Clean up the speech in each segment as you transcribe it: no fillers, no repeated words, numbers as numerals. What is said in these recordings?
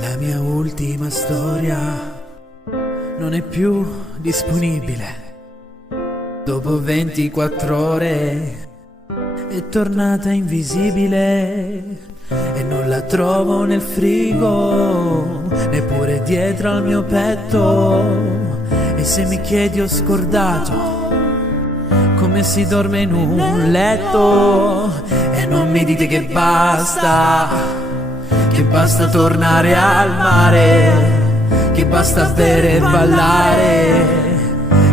La mia ultima storia non è più disponibile. Dopo 24 ore è tornata invisibile e non la trovo nel frigo, neppure dietro al mio petto. E se mi chiedi ho scordato come si dorme in un letto. E non mi dite che basta tornare al mare, che basta bere e ballare,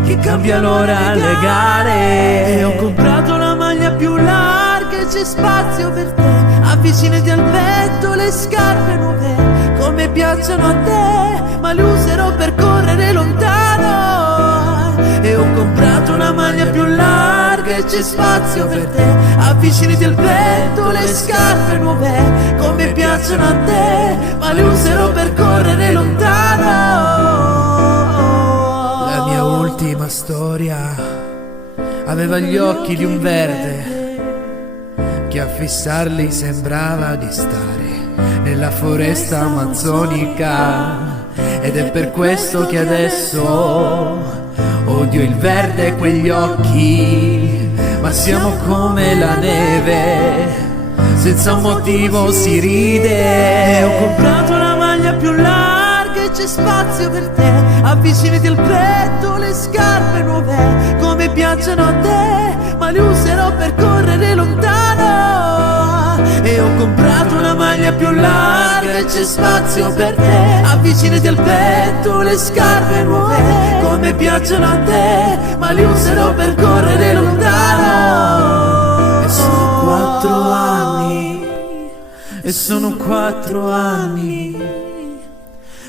che cambia l'ora alle gare. E ho comprato la maglia più larga e c'è spazio per te. Avvicinati al petto le scarpe nuove, come piacciono a te, ma le userò per correre lontano. E ho comprato una maglia più larga e c'è spazio per te. Avvicinati al petto le scarpe nuove, come piacciono a te, ma le userò per correre lontano. La mia ultima storia aveva gli occhi di un verde che a fissarli sembrava di stare nella foresta amazzonica. Ed è per questo che adesso odio il verde e quegli occhi, ma siamo come la neve, senza un motivo si ride. Ho comprato la maglia più larga e c'è spazio per te. Avvicinati al petto le scarpe nuove, come piacciono a te, ma le userò per correre lontano. E ho comprato una maglia più larga e c'è spazio per te. Avvicinati al petto le scarpe nuove, come piacciono a te, ma le userò per correre lontano. E sono 4 anni, e sono 4 anni.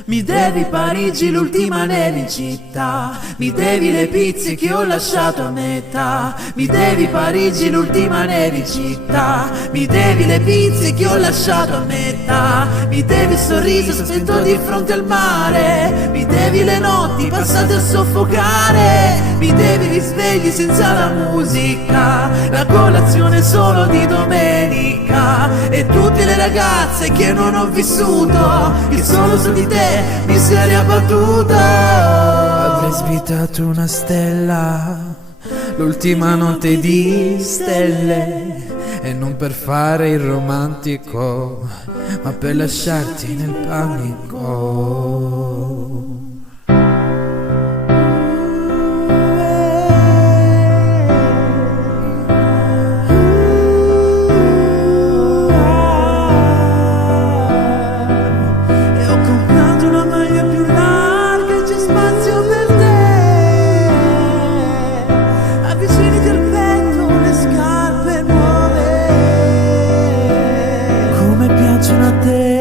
Mi devi Parigi, l'ultima neve in città. Mi devi le pizze che ho lasciato a metà. Mi devi Parigi, l'ultima neve in città. Mi devi le pizze che ho lasciato a metà. Mi devi il sorriso spento di fronte al mare. Mi devi le notti passate a soffocare. Mi devi risvegli senza la musica, la colazione solo di domenica. E tutte le ragazze che non ho vissuto, che solo su di te mi sarei abbattuto. Avrei svitato una stella, l'ultima notte di stelle, e non per fare il romantico, ma per lasciarti nel panico. Piacciono a te,